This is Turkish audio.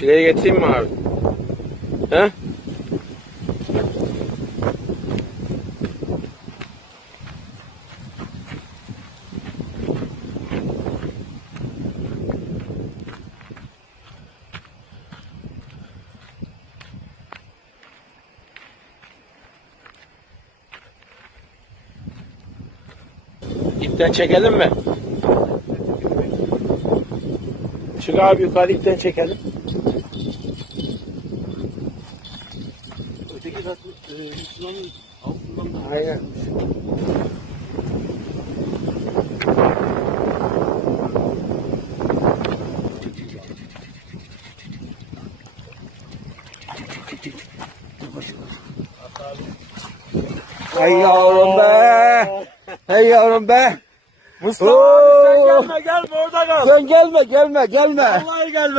Fileyi getireyim mi abi? He? İpten çekelim mi? Çık abi yukarı ipten çekelim. Öteki zaten e, Müslümanın altından da Aynen. Hey yavrum be. Hey yavrum be. Mustafa Oo. abi sen gelme gelme orada kal. Sen gelme gelme gelme. Vallahi gelme.